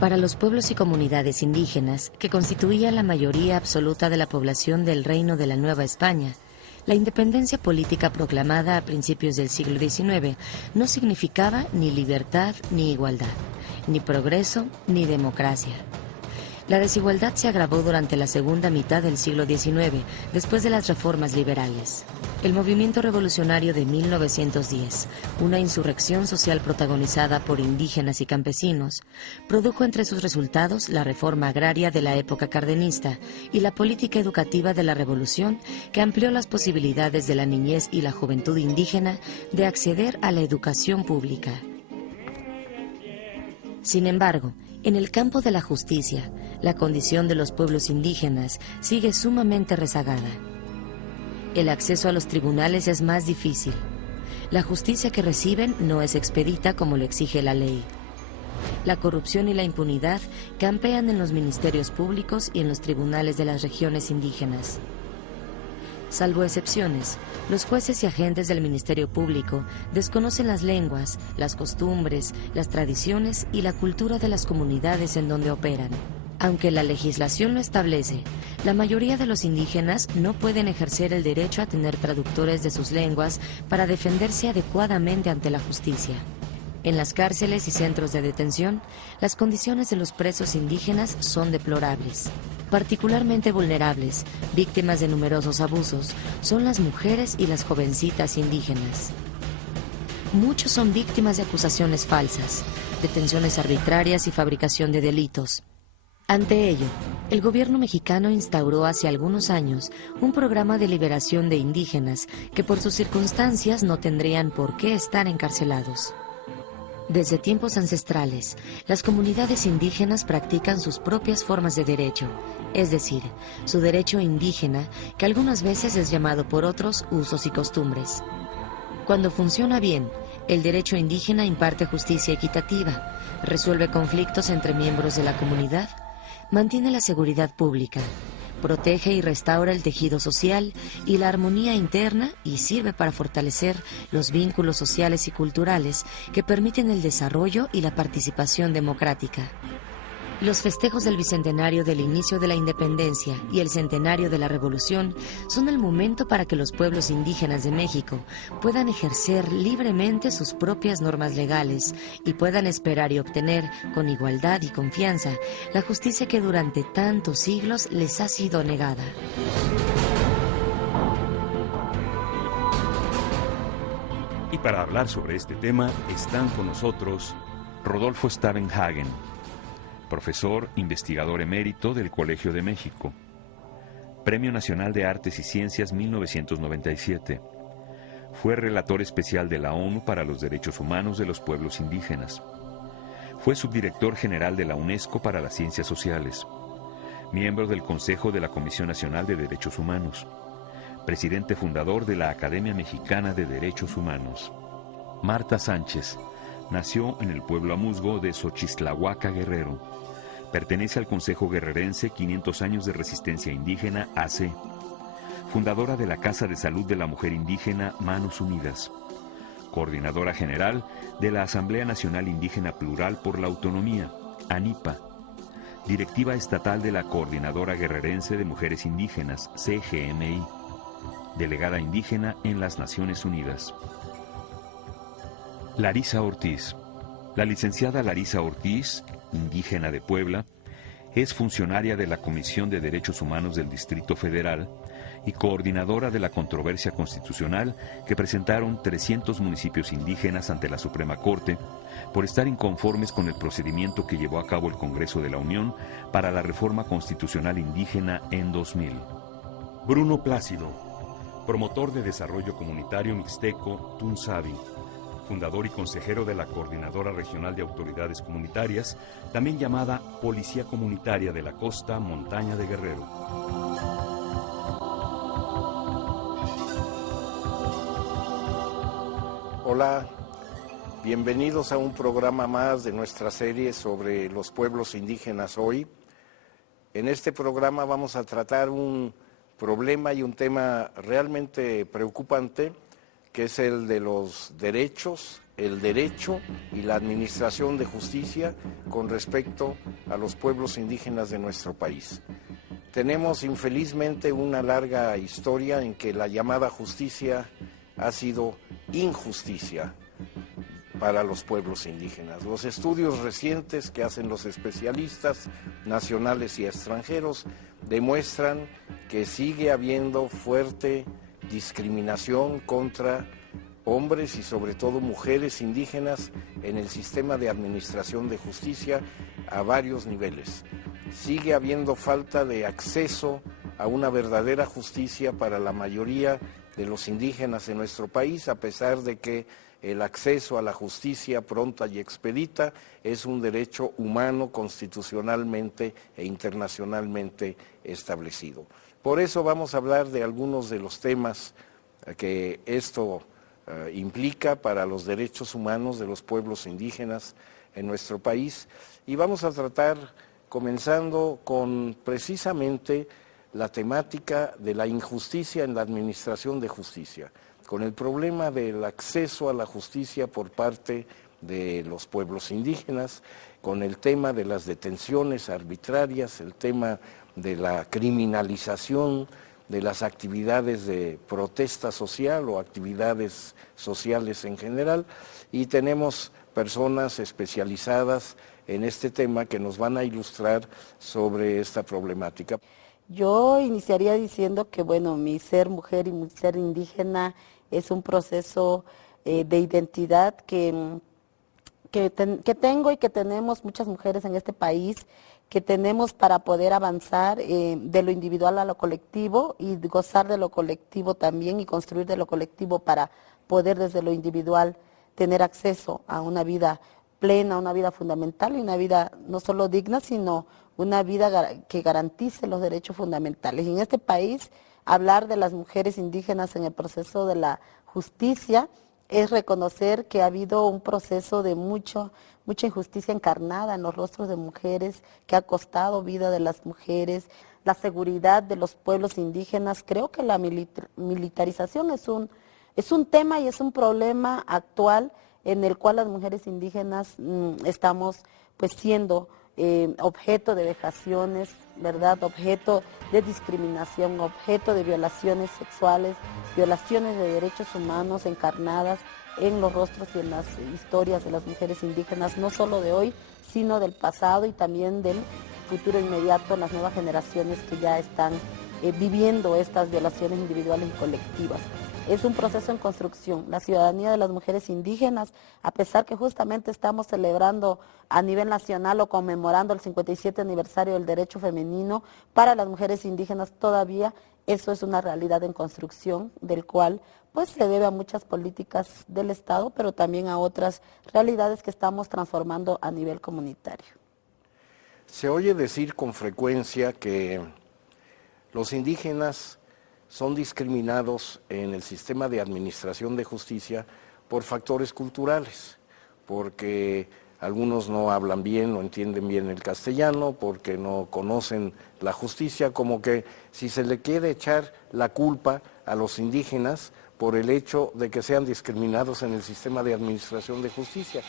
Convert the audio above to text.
Para los pueblos y comunidades indígenas, que constituían la mayoría absoluta de la población del Reino de la Nueva España, la independencia política proclamada a principios del siglo XIX no significaba ni libertad ni igualdad, ni progreso ni democracia. La desigualdad se agravó durante la segunda mitad del siglo XIX, después de las reformas liberales. El movimiento revolucionario de 1910, una insurrección social protagonizada por indígenas y campesinos, produjo entre sus resultados la reforma agraria de la época cardenista y la política educativa de la revolución, que amplió las posibilidades de la niñez y la juventud indígena de acceder a la educación pública. Sin embargo, en el campo de la justicia, la condición de los pueblos indígenas sigue sumamente rezagada. El acceso a los tribunales es más difícil. La justicia que reciben no es expedita como lo exige la ley. La corrupción y la impunidad campean en los ministerios públicos y en los tribunales de las regiones indígenas. Salvo excepciones, los jueces y agentes del Ministerio Público desconocen las lenguas, las costumbres, las tradiciones y la cultura de las comunidades en donde operan. Aunque la legislación lo establece, la mayoría de los indígenas no pueden ejercer el derecho a tener traductores de sus lenguas para defenderse adecuadamente ante la justicia. En las cárceles y centros de detención, las condiciones de los presos indígenas son deplorables. Particularmente vulnerables, víctimas de numerosos abusos, son las mujeres y las jovencitas indígenas. Muchos son víctimas de acusaciones falsas, detenciones arbitrarias y fabricación de delitos. Ante ello, el gobierno mexicano instauró hace algunos años un programa de liberación de indígenas que por sus circunstancias no tendrían por qué estar encarcelados. Desde tiempos ancestrales, las comunidades indígenas practican sus propias formas de derecho, es decir, su derecho indígena, que algunas veces es llamado por otros usos y costumbres. Cuando funciona bien, el derecho indígena imparte justicia equitativa, resuelve conflictos entre miembros de la comunidad, mantiene la seguridad pública, protege y restaura el tejido social y la armonía interna y sirve para fortalecer los vínculos sociales y culturales que permiten el desarrollo y la participación democrática. Los festejos del bicentenario del inicio de la independencia y el centenario de la revolución son el momento para que los pueblos indígenas de México puedan ejercer libremente sus propias normas legales y puedan esperar y obtener, con igualdad y confianza, la justicia que durante tantos siglos les ha sido negada. Y para hablar sobre este tema están con nosotros Rodolfo Stavenhagen, profesor investigador emérito del Colegio de México, Premio Nacional de Artes y Ciencias 1997. Fue relator especial de la ONU para los Derechos Humanos de los Pueblos Indígenas. Fue subdirector general de la UNESCO para las Ciencias Sociales, miembro del Consejo de la Comisión Nacional de Derechos Humanos, presidente fundador de la Academia Mexicana de Derechos Humanos. Marta Sánchez nació en el pueblo amuzgo de Xochistlahuaca, Guerrero. Pertenece al Consejo Guerrerense 500 años de resistencia indígena, AC. Fundadora de la Casa de Salud de la Mujer Indígena, Manos Unidas. Coordinadora general de la Asamblea Nacional Indígena Plural por la Autonomía, ANIPA. Directiva estatal de la Coordinadora Guerrerense de Mujeres Indígenas, CGMI. Delegada indígena en las Naciones Unidas. Larisa Ortiz. La licenciada Larisa Ortiz, indígena de Puebla, es funcionaria de la Comisión de Derechos Humanos del Distrito Federal y coordinadora de la controversia constitucional que presentaron 300 municipios indígenas ante la Suprema Corte por estar inconformes con el procedimiento que llevó a cabo el Congreso de la Unión para la reforma constitucional indígena en 2000. Bruno Plácido, promotor de desarrollo comunitario mixteco Tunsavi, fundador y consejero de la Coordinadora Regional de Autoridades Comunitarias, también llamada Policía Comunitaria de la Costa Montaña de Guerrero. Hola, bienvenidos a un programa más de nuestra serie sobre los pueblos indígenas hoy. En este programa vamos a tratar un problema y un tema realmente preocupante, que es el de los derechos el derecho y la administración de justicia con respecto a los pueblos indígenas de nuestro país. Tenemos infelizmente una larga historia en que la llamada justicia ha sido injusticia para los pueblos indígenas. Los estudios recientes que hacen los especialistas nacionales y extranjeros demuestran que sigue habiendo fuerte discriminación contra hombres y sobre todo mujeres indígenas en el sistema de administración de justicia a varios niveles. Sigue habiendo falta de acceso a una verdadera justicia para la mayoría de los indígenas en nuestro país, a pesar de que el acceso a la justicia pronta y expedita es un derecho humano constitucionalmente e internacionalmente establecido. Por eso vamos a hablar de algunos de los temas que esto implica para los derechos humanos de los pueblos indígenas en nuestro país, y vamos a tratar, comenzando con precisamente la temática de la injusticia en la administración de justicia, con el problema del acceso a la justicia por parte de los pueblos indígenas, con el tema de las detenciones arbitrarias, el tema de la criminalización de las actividades de protesta social o actividades sociales en general, y tenemos personas especializadas en este tema que nos van a ilustrar sobre esta problemática. Yo iniciaría diciendo que, bueno, mi ser mujer y mi ser indígena es un proceso de identidad que tengo y que tenemos muchas mujeres en este país, que tenemos para poder avanzar de lo individual a lo colectivo y gozar de lo colectivo también y construir de lo colectivo para poder desde lo individual tener acceso a una vida plena, una vida fundamental y una vida no solo digna, sino una vida que garantice los derechos fundamentales. Y en este país, hablar de las mujeres indígenas en el proceso de la justicia es reconocer que ha habido un proceso de mucha injusticia encarnada en los rostros de mujeres, que ha costado vida de las mujeres, la seguridad de los pueblos indígenas. Creo que la militarización es un tema y es un problema actual en el cual las mujeres indígenas estamos pues siendo objeto de vejaciones, ¿verdad? Objeto de discriminación, objeto de violaciones sexuales, violaciones de derechos humanos encarnadas en los rostros y en las historias de las mujeres indígenas, no solo de hoy, sino del pasado y también del futuro inmediato, las nuevas generaciones que ya están viviendo estas violaciones individuales y colectivas. Es un proceso en construcción. La ciudadanía de las mujeres indígenas, a pesar que justamente estamos celebrando a nivel nacional o conmemorando el 57 aniversario del derecho femenino, para las mujeres indígenas todavía eso es una realidad en construcción, del cual pues se debe a muchas políticas del Estado, pero también a otras realidades que estamos transformando a nivel comunitario. Se oye decir con frecuencia que los indígenas son discriminados en el sistema de administración de justicia por factores culturales, porque algunos no hablan bien, no entienden bien el castellano, porque no conocen la justicia, como que si se le quiere echar la culpa a los indígenas por el hecho de que sean discriminados en el sistema de administración de justicia.